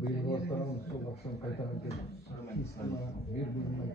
Быйыл бастаған сол ақшаны қайтадан келіп тиісті бермеймін.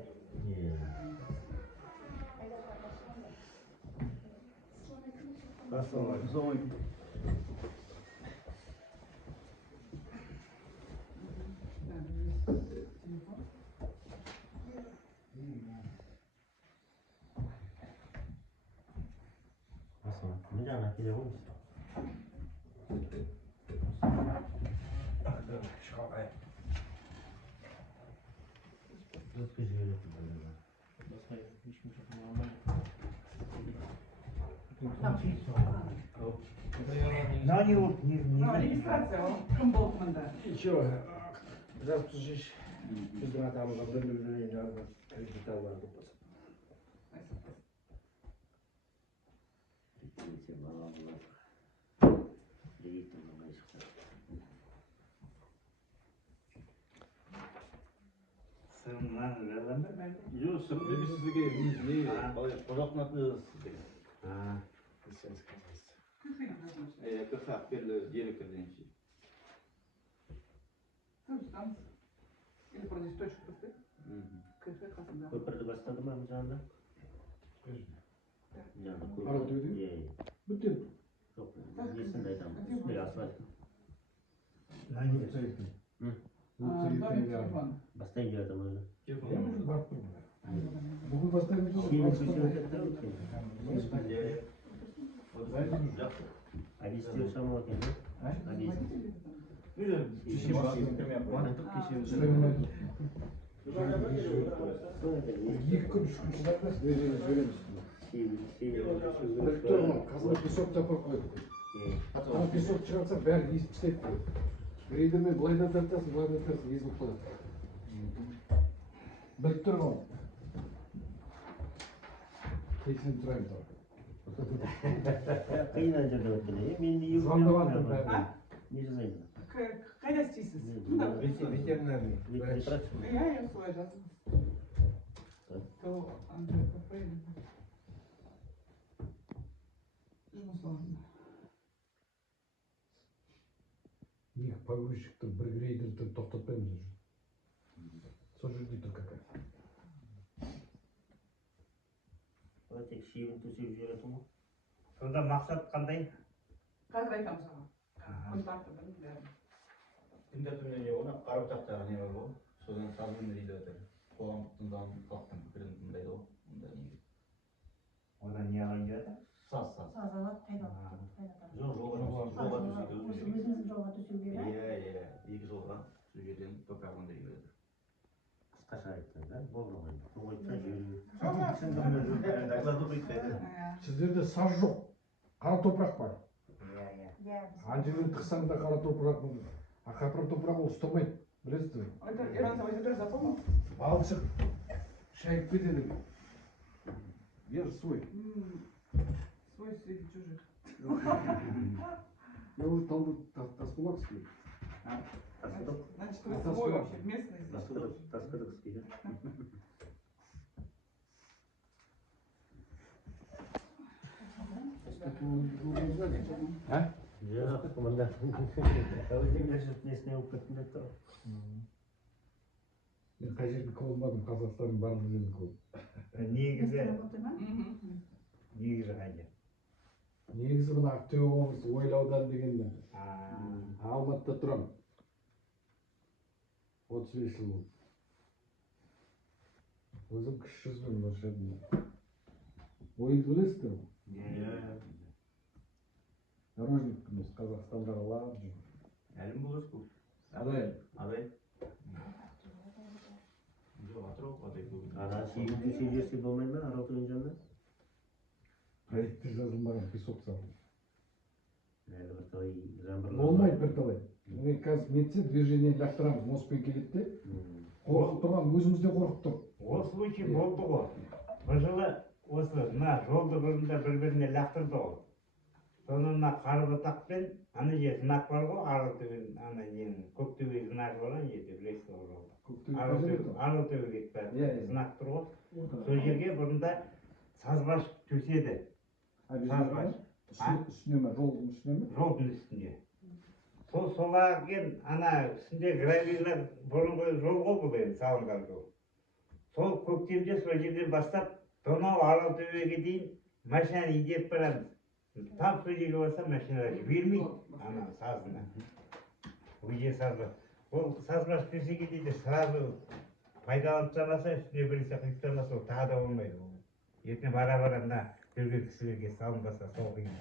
Регистрация кім болды мұнда? Ничего, жазып жүрші. Біздің атамызға бір жарғы кредит алады. Yok, sırrı biz sizge biz ne qozaqnatız degan. Ha, сельское хозяйство. Kırsak belli директорденчи. Там или про листочек пустых? Кафе қасында. Көпірді бастады ма жаңында? Арал төйді? Бүттен. Жоқ, несін айтамын, үстіне асфальт. Бастайын деп жатырмын өзі. Бүгін бастаймыз. Объяснил шамал екен, да? Объяснил. Екі күн үш күн шыдамас, жібереміз. Біліп тұрмын, қазір песок тапырып қойдық. Ана песок шығарса бәрі езіп тастайды. Грейдермен былайдан тартасың, былайдан тартасың, езіп қояды. Біліп тұрмын. Кейсін тұрайын тағы. Қиыннан жерде өткен, мен не Звондаваттым бәрі. Не жазайын? Қайда істейсіз? Ветеринарный. Я солай жаздым. Жұмыс орнында. Екі погрузчикті бір грейдерді тоқтатпаймыз уже. Сол жерде тұр какая. Олай тек шиебін төсеп жүретін ғой. Сонда мақсат қандай? Қазір айтамын саған. Күн тәртібін бәрін. Күн тәртібінде не оны қарап тақтағы не бар ғой. Содан сазбен дейді отыр. Қоғамдық тыңдауын, халықтың пікірін тыңдайды ғой. Одан не алайын деп жатыр? Саз. Саз алады, қайда алады? Жолға Өзіміздің жолға төсеуге ме? Иә, екі жолға сол жерден топырағын беріп жатыр. Қысқаша айтқанда, болды ғой. Тоғайтса Сіздерде саз жоқ, қара топырақ бар. Иә. Ана жерден тықсаң да қара топырақ, қара топырақ ол ұстамайды, білесіздер. Это Иран ведер запомнил? Балшық шайып кетеді. Бер свой. Свой среди чужих. Я уже талды Таскулакский. Значит, вы свой вообще, местный здесь. Таскадықский, да? А? Жоқ, команда. Әуелден жүріп несіне оқып кеттім деп тұр. Мен қай жерді қолмадым, Қазақстанның барлық жерін қолдым. Негізі қайда? Негізі мына Ақтөбе облысы Ойыл ауданы дегенде. Алматыда тұрамын. 35 жыл болды. Өзім кіші жүзбен баршадым. Ойылды білесіздер ме? Дорожникпін, Қазақстанға алып жүр. Әлім болыз бұл? Адай. Жоқ, атырау адай бұл. Ана шиебін төсеп жүрсе болмай ма, арал төмен жанында? Проекті жазылмаған песок салды. Әлі бір талай жаңбырлар. Болмайды бір талай. Мен қазір нетсе движение лақтырамыз, моспен келеді де. Қорқып тұрған, өзімізде қорқып тұр. Осы случай болды ғой. Бір жылы осы мына жолды бірінде бір-біріне лақтырды ғой. Соны мына қарбатақпен, ана жер знак бар ғой, Аралтөбе, ана ненің Көктөбе знак бар, ана жерде білесіз ғой жолда. Аралтөбе знак тұр ғой. Сол жерге бұрында сазбаш төседі. Сазбаш. Үстіне ме, жолдың үстіне ме? Жолдың үстінде. Солаған ана үстінде гравийлер бұрынғы жол ғой бұл енді салынған жол. Сол көктемде сол жерден бастап сонау Аралтөбеге дейін машина итеріп барамыз. Тап сол жерге барса машина жібермейді ана сазына. Өйде сазы. Ол сазбаш берсеге дейді сразу пайдаланып тастамаса, үстіне біресе құйып тастамаса, ол тағы да болмайды. Ертең бара-бара мына жүрген кісілерге салынбаса сол қиын.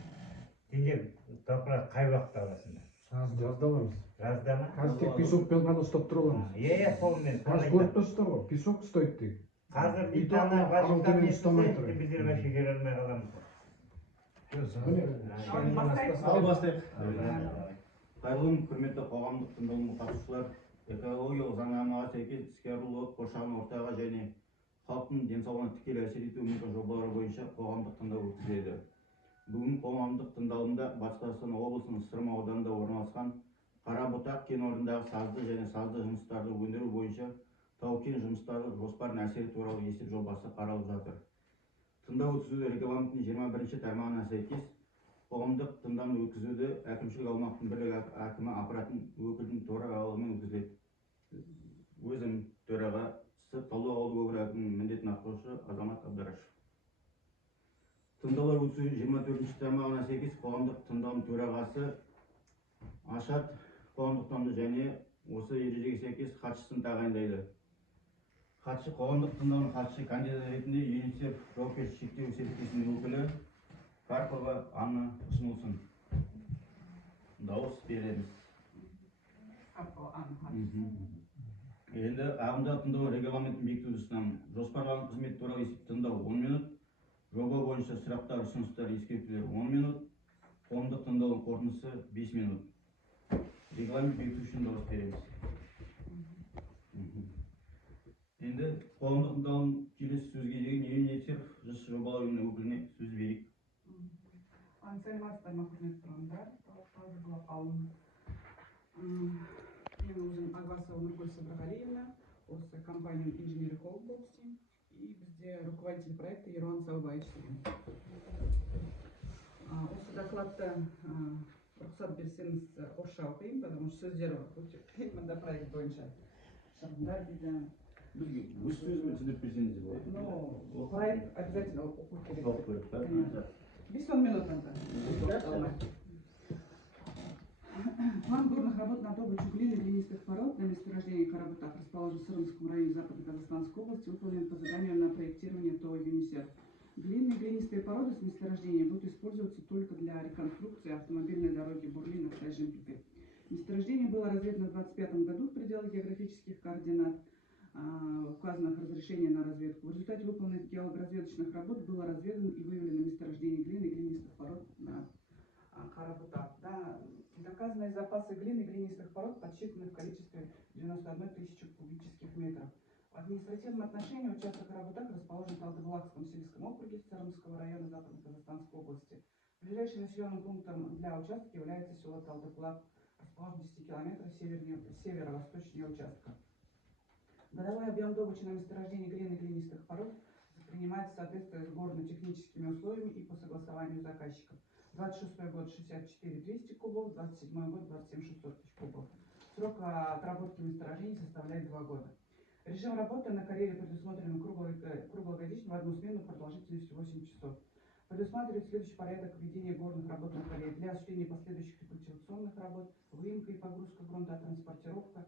Сендер топырақ қай уақытта аласыңдар? Жазда аламыз. Жазда ма? Қазір тек песокпен ғана ұстап тұра аламыз. Иә, қолмен. Қазір көріп тұрсыздар ғой, песок ұстайды тек. Қазір И дейді то ана ана Вашингтон Аралтөбені ұстамай несінде тұр. біздер вообще жүре алмай қаламыз. Ал бастайық. Қайырлы күн, құрметті қоғамдық тыңдалымға қатысушылар. Экологиялық заңнамаға сәйкес іске асырылып, қоршаған ортаға және халықтың денсаулығына тікелей әсер етуі мүмкін жобалар бойынша қоғамдық тыңдау өткізіледі. Бүгін қоғамдық тыңдалымда Батыс Қазақстан облысының Сырым ауданында орналасқан Қарабұтақ кен орнындағы сазды және сазды жұмыстарды өндіру бойынша тау-кен жұмыстары жоспарының әсері туралы есеп жобасы қаралып жатыр. Тыңдау өткізуді регламенттің 21-ші тармағына сәйкес қоғамдық тыңдауды өткізуді әкімшілік аумақтың бірлік әкімі аппаратының өкілінің төрағалығымен өткізіледі. Өзім төрағасы Талдау ауылдық округі әкімінің міндетін атқарушы Азамат Абдрашев. Тыңдаулар өткізудің 24-ші тармағына сәйкес қоғамдық тыңдаудың төрағасы Ашат қоғамдық тыңдауды және осы ережеге сәйкес хатшысын тағайындайды. Хатшы қоғамдық тыңдаудың хатшы кандидат ретінде ЮНИСЕФ жауапкершілігі шектеулі серіктестігінің өкілі Карпова Анна ұсынылсын. Дауыс береміз. Карпова Анна. Енді ағымдағы тыңдау регламентін бекітуді ұсынамын. Жоспарланған қызмет туралы есеп тыңдау 10 минут, жоба бойынша сұрақтар, ұсыныстар, ескертулер 10 минут, қоғамдық тыңдаудың қорытындысы 5 минут. Регламент бекіту үшін дауыс береміз. Енді қоғамдық тыңдаудың келесі сөзге деген ЮНИСЕФ жас жобалау ұйымының өкіліне сөз берейік. Сәлеметсіздер ме, құрметті тұрғындар? Қазір бұлақ алынды. Мен өзім Агвасова Нұргүл Сыбырғалиевна, осы компанияның инженері холл болып істеймін. И бізде руководитель проекта Ерлан Саубаевич. Осы докладта рұқсат берсеңіз орысша оқиын, потому что сөздер өте қиын мында проект бойынша. Шығындар дейді. Бізге өз сөзімен түсіндіріп берсеңіз де болады. Ну, проект обязательно оқу керек. Оқу керек, да? 5 минут надо. План горных работ на добычу глины и глинистых пород на месторождении Карабутак, расположен в Сырымском районе Западно-Казахстанской области, выполнен по заданию на проектирование ТО ЮНИСЕФ. Глины и глинистые породы с месторождения будут использоваться только для реконструкции автомобильной дороги Бурлинов-Тайжин-Пипи. Месторождение было разведано в 1925 году в пределах географических координат, указанных разрешения на разведку. В результате выполненных геологоразведочных работ было разведано и выявлено месторождение глины и глинистых пород на Карабутак. Да, доказанные запасы глины и глинистых пород подсчитаны в количестве 91 тысячи кубических метров. В административном отношении участок Карабутак расположен в Талдыбулакском сельском округе Сырымского района Западно-Казахстанской области. Ближайшим населенным пунктом для участка является село Талдыбулак, расположен в 10 километрах северо-восточнее участка. Годовой объем добычи на месторождении глины и глинистых пород принимается в соответствии с горно-техническими условиями и по согласованию заказчиков. 26 год 64 200 кубов, 27 год 27 600 тысяч кубов. Срок отработки месторождений составляет 2 года. Режим работы на карьере предусмотрен круглогодично в одну смену продолжительностью 8 часов. Предусматривает следующий порядок ведения горных работ на карьере для осуществления последующих рекультивационных работ, выемка и погрузка грунта, транспортировка.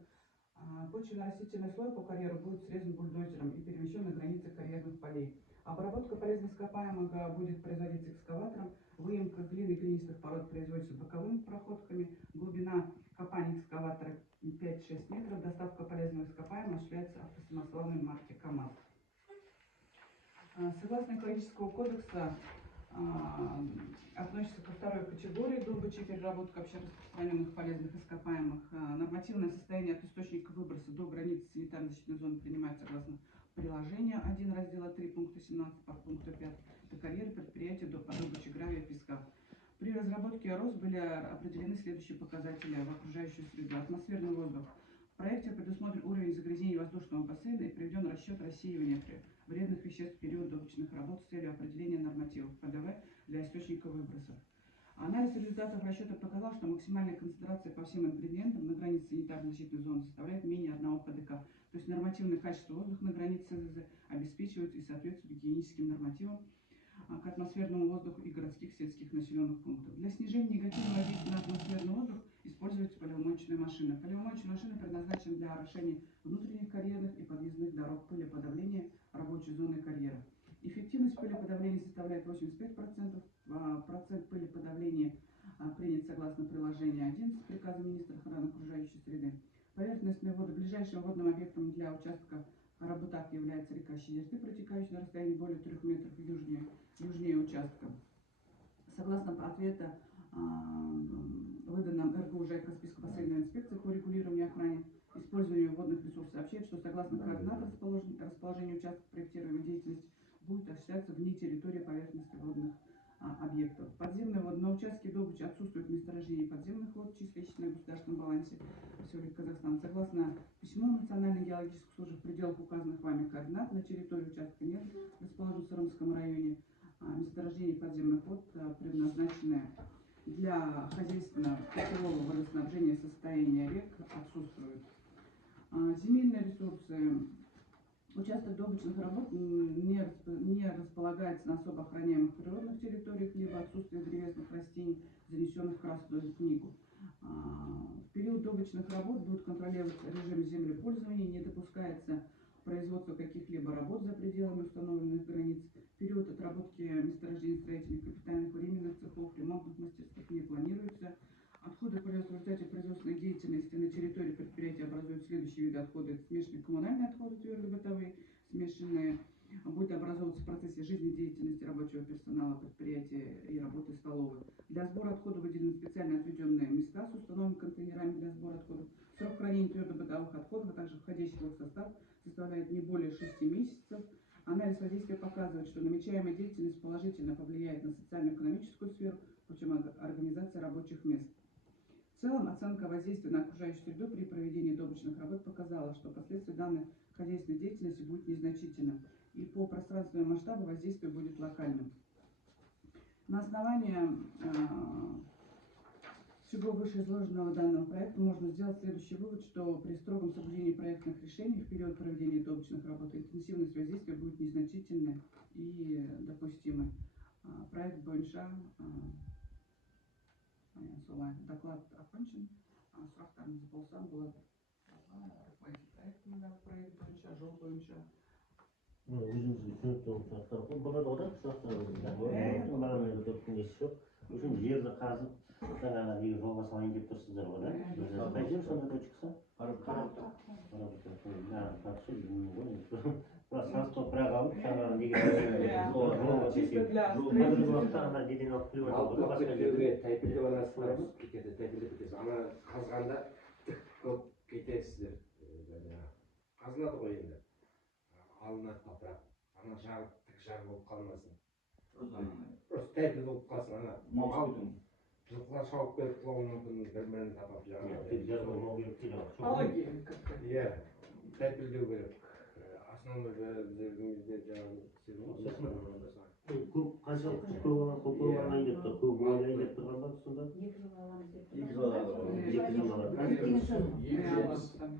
Почвенно-растительный слой по карьеру будет срезан бульдозером и перемещен на границы карьерных полей. Обработка полезных ископаемых будет производиться экскаватором. Выемка глины и глинистых пород производится боковыми проходками. Глубина копания экскаватора 5-6 метров. Доставка полезных ископаемых осуществляется автосамосвалами марки КАМАЗ. Согласно экологического кодекса, относится ко второй категории добычи и переработка общераспространенных полезных ископаемых. Нормативное состояние от источника выброса до границы санитарно-защитной зоны принимается согласно приложения 1 раздела 3 пункта 17 по пункту 5 до карьеры предприятия по добыче гравия и песка. При разработке РОС были определены следующие показатели в окружающую среду. Атмосферный воздух. В проекте предусмотрен уровень загрязнения воздушного бассейна и приведен расчет рассеивания вредных веществ в период добычных работ с целью определения нормативов ПДВ для источника выбросов. Анализ результатов расчета показал, что максимальная концентрация по всем ингредиентам на границе санитарно-защитной зоны составляет менее 1 ПДК. То есть нормативное качество воздуха на границе СЗЗ обеспечивают и соответствуют гигиеническим нормативам к атмосферному воздуху и городских сельских населенных пунктов. Для снижения негативного воздействия на атмосферный воздух используются полевомоечные машины. Полевомоечные машины предназначены для орошения внутренних карьерных и подъездных дорог, пылеподавления рабочей зоны карьера. Эффективность пылеподавления составляет 85%. Процент пылеподавления принят согласно приложению 11 приказа министра охраны окружающей среды. Поверхностные воды ближайшим водным объектом для участка Карабутак является река Щедерты, протекающая на расстоянии более 3 метров южнее участка. Согласно ответа, выданном РГУ ЖЭК списку бассейновой инспекции по регулированию и охране использованию водных ресурсов, сообщает, что согласно координатам расположения участков проектируемой деятельности будет осуществляться вне территории поверхности водных объектов. Подземные воды на участке добычи отсутствует месторождение подземных вод, числящихся на государственном балансе Республики Казахстан. Согласно письму Национальной геологической службы в пределах указанных вами координат на территории участка нет, расположен в Сырымском районе, месторождение подземных вод, предназначенное для хозяйственного питьевого водоснабжения состояния рек, отсутствуют. Земельные ресурсы. Участок добычных работ не располагается на особо охраняемых природных территориях, либо отсутствие древесных растений, занесенных в Красную книгу. В период добычных работ будет контролироваться режим землепользования, не допускается производство каких-либо работ за пределами установленных границ. Период отработки месторождений строительных, капитальных, временных цехов, ремонтных мастерских не планируется. Отходы, производства в результате производственной деятельности на территории предприятия образуют следующие виды отходов. Смешанные коммунальные отходы, твердобытовые, смешанные, будет образовываться в процессе жизнедеятельности рабочего персонала предприятия и работы столовой. Для сбора отходов выделены специально отведенные места с установленными контейнерами для сбора отходов. Срок хранения твердобытовых отходов, а также входящих в их состав составляет не более 6 месяцев. Анализ воздействия показывает, что намечаемая деятельность положительно повлияет на социально-экономическую сферу путем организации рабочих мест. В целом, оценка воздействия на окружающую среду при проведении добычных работ показала, что последствия данной хозяйственной деятельности будет незначительным, и по пространственному масштабу воздействие будет локальным. На основании всего вышеизложенного данного проекта можно сделать следующий вывод, что при строгом соблюдении проектных решений в период проведения добычных работ интенсивность воздействия будет незначительной и допустимой. Проект бойынша доклад окончен. Сұрақтарыңыз болса, болады. Проект бойынша, жол бойынша. Өзімізге түсінікті сұрақтар ғой. Бұны да отыр сұрақтар. Маған өткен есі жоқ. Үшін жерді қазып, жаңағы неге жолға салайын деп тұрсыздар ғой, да? Қай жер сонда точкасы? Қарабұтақ. Қатшы деймін ғой. Пространство бірақ алып, жаңағы неге Чисто для қазіргі уақытта ана неден алып келіп жатыр ғой, басқа жерде. Тайпелде байланыстырамыз, кетеді, тайпелде кетесіз. Ана қазғанда көп кетесіздер. Қазылады ғой енді. Алынады топырақ. Ана жағы, тік жағы болып қалмасын. Просто тайпел болып қалсын. Ана жылқылар шауып келіп құлауы мүмкін, бір-бірін тапап жаңағы. Тек жағы болмау керек дейді. Пология как-то. Иә, тайпелдеу керек. Основной біздерімізде жаңағы Көп қаншалықты көп алайын деп тұр, көп алайын деп тұрған ба сонда? 2 жыл аламыз деп. 2 жыл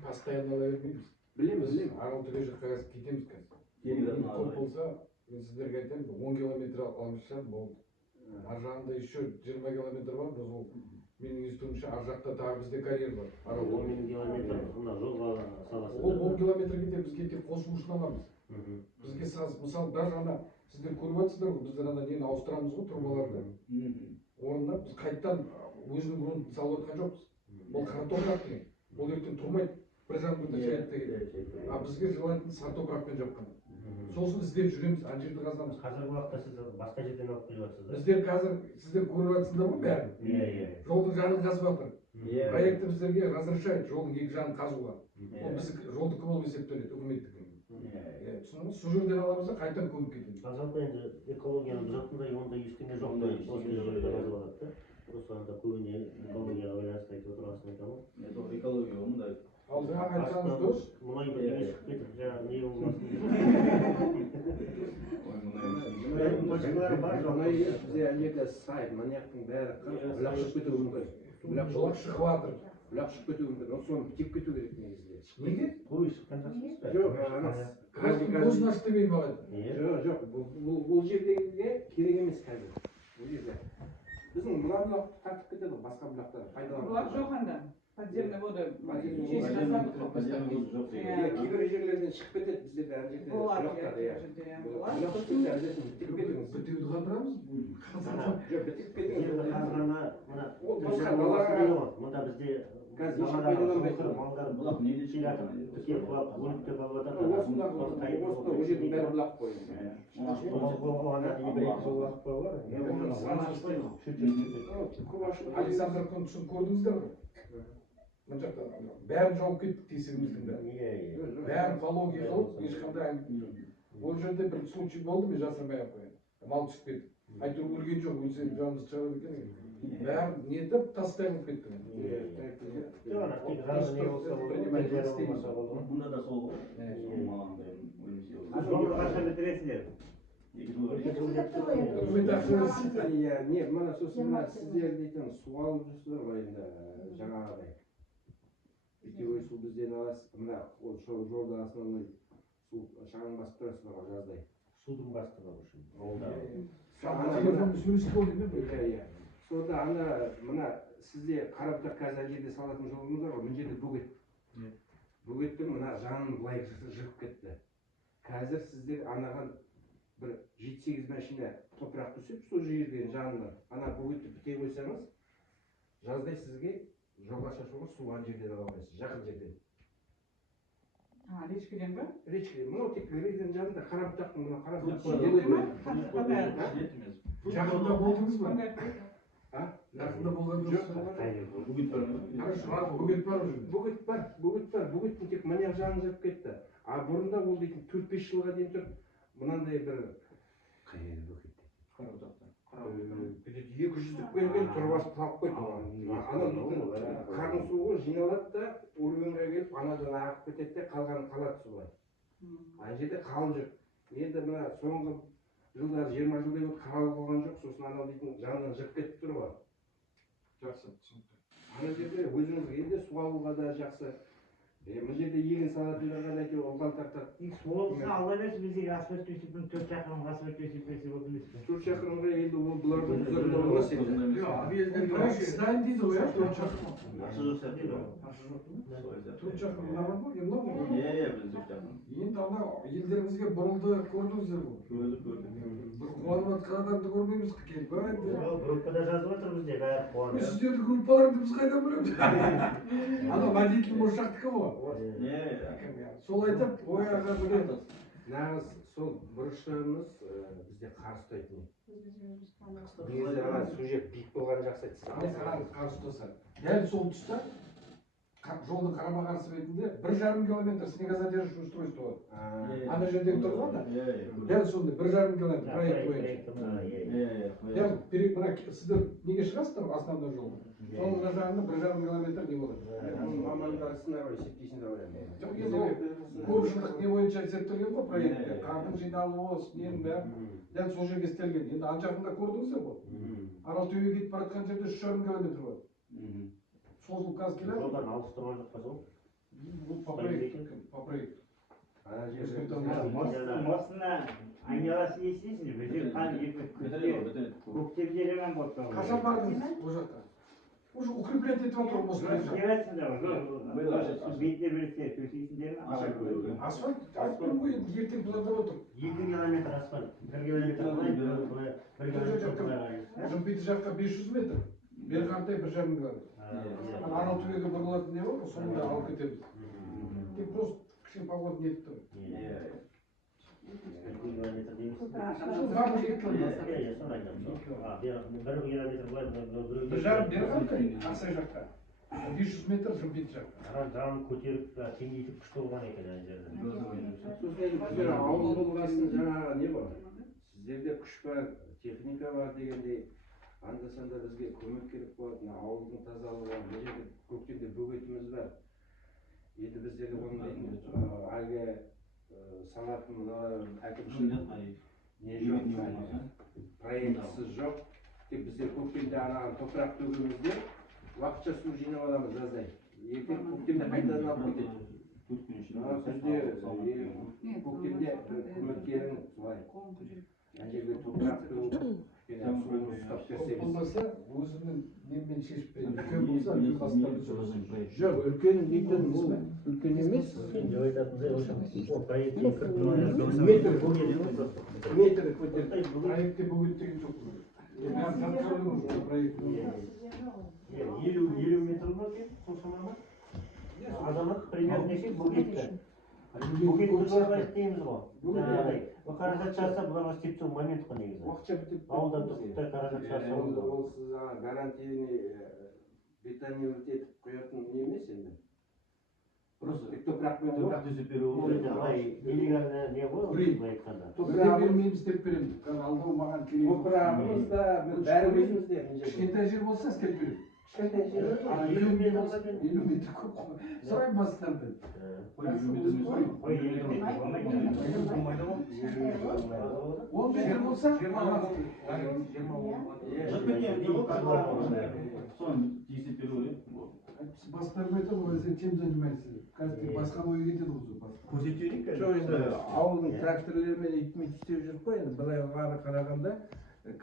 Постоянно ала бермейміз. Білеміз. Арал түге жаққа қазір кетеміз қазір. Көп болса, мен сіздерге айтайын, 10 километр алып болды. Ар жағында еще 20 километр бар, біз ол менің естуімше ар жақта тағы бізде карьер бар. 10 километр, мына жолға саласы. Ол 10 километр кетеді, бізге тек қосу үшін аламыз. Бізге мысалы даже ана сіздер көріп жатсыздар ғой, біздер ана нені ауыстырамыз ғой трубаларды. Орнына біз қайттан өзінің грунтын салып жатқан жоқпыз. Ол қара топырақ деген. Ол ертең тұрмайды. Бір жарым күнде шайып деген. А бізге желательно сары топырақпен жапқан. Сосын іздеп жүреміз, ана жерді қазамыз. Қазіргі уақытта сіз басқа жерден алып келіп жатсыздар. Біздер қазір сіздер көріп жатсыздар ғой бәрін. Иә. Жолдың жанын қазып жатыр. Проекті біздерге разрешает жолдың екі жанын қазуға. Ол біздің жолдікі болып есептеледі, үкіметтікі. Түсіндіңіз? Сол жерден аламыз да қайтадан көміп кетеміз. Жалпы енді экологияны бұзатындай ондай ештеңе жоқ қой. Осы жерде жазып алады да. Осы анда көбіне экологияға байланысты айтып отырғасын айтамын. Ол экология ондай. Ал жаңа айтсаңыз дұрыс. Мұнай бірдеңе шығып кетіп жаңағы не болмасын. точкалары бар жоқ. Бізде ана жерде сай, мына жақтың бәрі бұлақ шығып кетуі мүмкін. Бұлақ шығып жатыр. Бұлақ шығып кетуі мүмкін. Соны бітеп кету керек негізінде. Неге? Той шыққан жақсымыз ба? Жоқ, ана Көзін ашты демей маған. жоқ, бұл жердегіге керек емес қазір. Бұл жерде. Біздің мына бұлақты тартып кетеді, басқа бұлақтар Бұлақ пайдаланып. жоқ анда. Подземный вода. Подземный Жүйесі жасадық қой. Кейбір жерлерден шығып кетеді біздерде ана жерде Болады, бұлақтар. иә, жерде, иә. Бұлақ Болады. шығып кетсе обязательно бітеп кетіңіз. Бітеуді қандырамыз. Жоқ, бітеп Жерді кетіңіз. қазғанда мына Ол түн басқа шаруасы далаға- дейді ғой. Мұнда бізде Қазір ешкім даладағы пайдаланбайды. шоқыр малдар бұлақ неге келатыр? Бітеп құлап өліп те қалып жатыр. Осында ол жердің бәрі бұлақ қой. Александр Коншын көрдіңіздер ғой? Мына жақта бәрін жауып кеттік тесігіміздің бәрі. Бәрін экология қылып, ешқандай ол жерде бір случай болды, мен жасырмай ақ қояйын. Мал түсіп кетті. Әйтеуір өлген жоқ, өлсе жанымыз шығады екен. Бәрін нетіп тастай қылып кетті. Bunda da sol var. Жолды қашан бітіресіздер? Үкімет ақшасы. Не, мына сосын мына сіздер дейтін су алып жүрсіздер ғой енді жаңағыдай. Питьевой су бізден аласыз, мына ол жолда основной су шағын басып тұрасыздар ғой жаздай. Судың бастығы үшін. Телефонды сөйлесіп болды ме? Иә. Сонда ана мына сізде қарабұтақ қазір ана жерде салатын жолымыз бар ғой, мына жерде бөгет. Бөгеттің мына жанын былай жырып кетті. Қазір сіздер анаған бір 7-8 машина топырақ түсіп, сол жерден жанынан ана бөгетті біте қойсаңыз, жаздай сізге жолға шашуға су ана жерден ала алмайсыз, жақын жерден. Речкіден ба? Речка, мынау тек речканың жанында қарабұтақтың мына Жақында болдыңыз ба? А? Жақында болған жоқ. Бөгет бар уже. Бөгет бар. Бөгеттің тек мына жанын жырып кетті. А бұрында ол дейтін 4-5 жылға дейін тұрып, мынандай бір қай бөгет? Где-то 200 келген тұрбасы талып қойды. Ана дейтін қардың суы жиналады да уровеньға келіп анадан ағып кетеді де қалғаны қалады солай. Ана жерде қалып жүр. Енді мына соңғы жылдар 20 жылдай болды қаралып қалған жоқ, сосын анау дейтін жанынан жырып кетіп тұр ғой. Жақсы, түсінікті. Ана жерде өзіңізге енді су алуға да жақсы. Мына жерде егін салатындарға да әйтеуір ылғал тартады. Суылса алла берсін біздегі асфальт төсеп 4 шақырым асфальт төсеп берсе болды емес пе? 4 шақырымға енді ол бұлардың ұзырында болмас енді. Знайын дейді ғой, 4 шақырым. Жақсы жоқ сияқты дейді ғой. 4 шақырым мынаған ба? Енді мынау ғой. Иә, біз 4 шақырым. Енді ана елдеріңізге бұрылды көрдіңіздер ғой. Көрдік. Бір қуанып жатқан адамды көрмейміз келіп. Группада жазып отыр бізде бәрі қуанып. Сіздердің группаларыңды біз қайдан білеміз? Ана водитель мұршақтікі ғой. Сол айтып, ой аға біледі. Нағыз сол бұрышымыз бізде қар ұстайтын. Негізі ана су жеп биік болған жақсы айтсыз. Қар ұстаса. Дәл сол тұста жолдың қарама қарсы бетінде 1,5 километр снегозадерживающее устройство болады. Ана жердегі тұр ғой да. Дәл сондай 1,5 километр проект бойынша. Мына сіздер неге шығасыздар основной жолға? Соның мына жағында 1,5 километр не болады? Мамандар сынар ғой, есептейсіңдер ғой. Жоқ, енді ол көп жылдық не бойынша есептелген ғой проектте. Қардың жиналуы, ненің бәрі дәл сол жерге істелген. Енді ана жағында көрдіңіздер ғой. Аралтөбеге кетіп бара жатқан жерде 3,5 километр бар. Созылып қазір келеді. Жолдан ауыстырған жоқ па сол? Бұл по проекту. Ана жерде Осыны айналасы естейсің, бізде көктемде жаған болып тұр. Қашан бардыңыз ол жаққа? Уже укреплять етіп жатыр ғой осы жерде. Келесіңдер ғой, бетіне біресе төсейсіңдер ме? Асфальт айтпаймын ғой енді ертең бұларда отыр. 2 километр асфальт, 1 километр былай, 1 километр былай. Жымпиты жаққа 500 метр, бері қаратай 1,5 километр. Аралтөбеге бұрылатын не бар ғой, соны да алып кетеміз. Тек просто кішкене погода не етіп тұр. 2 километр дейміз. Барлық 2 километр. Иә, соны айтамын. 1 километр былай, 1,5 бері қаратай, Ақсай жаққа. 500 метр жымпиты жаққа. Жанын көтеріп, кеңейтіп күшті болған екен ана жерде. сосын біздер ауыл болғасын жаңағы не бар? Сіздерде күш бар, техника бар дегендей. Анда-санда бізге көмек керек болады, ауылдың тазалығы, бұл жерде көктемде бөгетіміз бар. Енді біздерде оның әлгі салатын әкімшілік не жоқ, проектісі жоқ. Тек біздер көктемде анаған топырақ төгемізде уақытша су жинап аламыз жаздай. Ертең көктемде қайтадан алып кетеді. Көктемде көмектерін солай. Ана жерде топырақ төгіп, ұстап берсеңіз. Болмаса өзінің немен шешіп береді. Үлкен болса үлкен бастарды жүргізеді. Жоқ, үлкен дейтін бұл үлкен емес. Метр көтеріп. Проектте бөгет деген жоқ. Бәрін тапсырдым уже проектті. 50 метр ма екен қосымына? Азамат примерно неге бөгетті? Бөгетті зорлайды дейміз ғой. Қаражат шығарса бұларға істеп тұру момент қой негізі. Уақытша бітіп Ауылдан тоқтықтай қаражат шығарса ол сіз гарантийный бетонировать етіп қоятын не емес енді. Просто тек топырақпен төсеп беру ол енді былай нелегальный не ғой былай айтқанда. Біздер бермейміз деп береміз. Алдау маған керек. Топырағымыз да бәрі өзімізде. Кішкентай жер болса істеп береміз. Кішкентай жер. 50 метр көп қой. Сұраймын бастардан. Ой, 10 метр болса, соны есеп беру керек. бастарым айтады ғой, сен чем занимаешься? Қазір басқа ойға кетеді ғой. Көрсетейік Жоқ енді ауылдың тракторлерімен үйтмей істеп жүріп қой енді былай қарағанда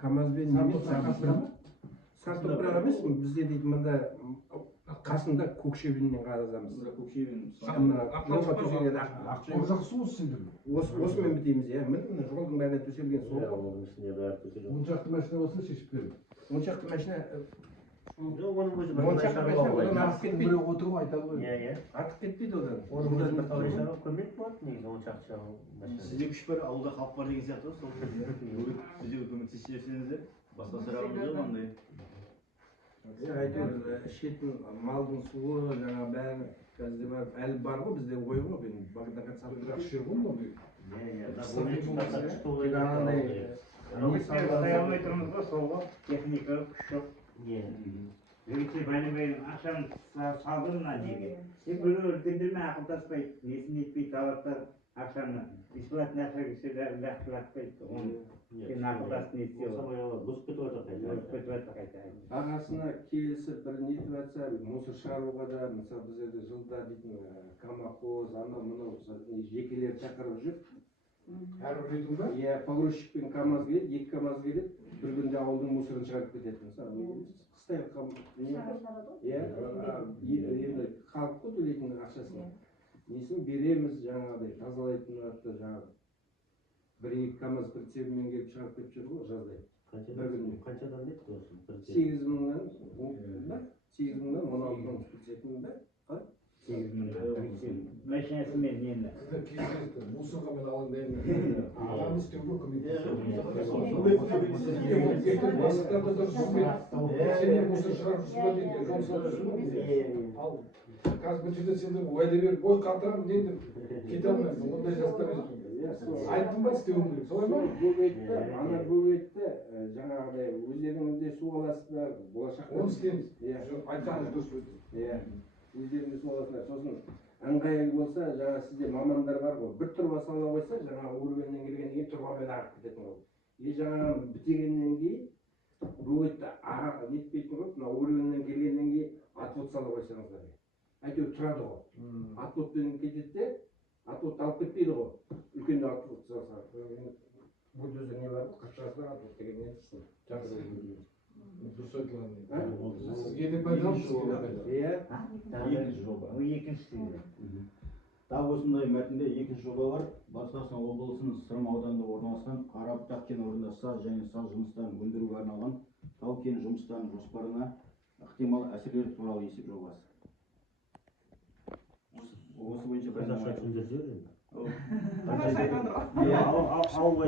КамАЗбен немесе сары топырақ емес бізде дейді мында қасында көкшебеннен қаразамыз. Жолға төселген Ол жақсы осы сендер. осымен бітеміз иә. Міне жолдың бәріне төселген сол. Он шақты машина болса шешіп беремін. 10 шақты машина оның өзі Он шақты машина одан артық кетпейді. Біреу отырып айтады ғой. Иә. Артық кетпейді одан. Оның өзі бір талайшаға көмек болады негізі 10 шақты машина. Сізде күш бар, ауылда халық бар деген сияқты сол сізге көмектесіп жіберсеңіздер, басқа сұрағымыз жоқ ондай. Әйтеуір ішетін малдың суы жаңа бәрі қазір барып әлі бар ғой бізде ой ғой мен бағдарға Бірақ жер ғой мынау. Қытай алмай тұрмыз ғой сол ғой техникалық күш жоқ. Өйтсе бәлен ақшаны салды мына неге. Біреу үлкендермен ақылдаспай, несін етпей талаптар ақшаны бесплатный ақша кесе лақтырмайды. Сен ақылдасын нетсе бұзып кетіп жатыр қайта. Ағасына келісіп бір нетіп жатса мусор шығаруға да мысалы біздерде жылда дейтін камахоз анау мынау жекелер шақырып жүр. Әрбір үйдің ба? Иә, погрузчикпен КамАЗ келеді, 2 КамАЗ келеді, бір күнде ауылдың мусорын шығарып кетеді. Мысалы қыстай енді халық қой төлейтін ақшасын несін береміз жаңағыдай тазалайтын атты жаңағы 1-2 КамАЗ прицебімен келіп шығарып кетіп жүр ғой жаздай. Қаншадан кетті осы? 8 мыңнан 8 мыңнан 16 мың прицебімен бе? 8 мың. Машинасымен нені? Сіздер кездесті, мусорға мен алаңдаймын. Адам істеуге Бастарда дұрыс жүрмейді. Сендер мусор шығарып жүрсіңдер дейді, жол салып жүрсіңдер. Ал қазір бір жерде сендер уәде беріп, ой қатырамын енді кете алмаймын, ондай жастар емес. Айттым ба істеуім керек, солай ма? Ана бөгетті жаңағыдай өздеріңізде су аласыздар, болашақта. Оны істейміз. Айтсаңыз дұрыс өтеді. Өздеріңіз су аласыздар. Сосын ыңғайлы болса, жаңа сізде мамандар бар ғой, бір тұрба сала қойса, жаңа уровеньнен келгеннен кейін тұрбамен ағып кететін ғой. Жаңа бітегеннен кейін бөгетті нетпейтін ғой, мына уровеньнен келгеннен кейін отвод сала қойсаңыздар. Әйтеуір тұрады ғой. Отводпен кетеді де, отводты алып кетпейді ғой. Үлкенде отвод салса. Бульдозер не бар ғой, қашқасы отвод деген не дейсің? Дұрыс айтылған. Сізге де пайдаланып Иә. Екінші. Тағы осындай мәтінде екінші жоба бар. Батыс Қазақстан облысының Сырым ауданында орналасқан Қарабұтақ кен орнында саз және саз жұмыстарын өндіруге арналған тау-кен жұмыстарының жоспарына ықтимал әсерлер туралы есеп жобасы. Осы бойынша Қанша ақша түсіндірсе Ауыл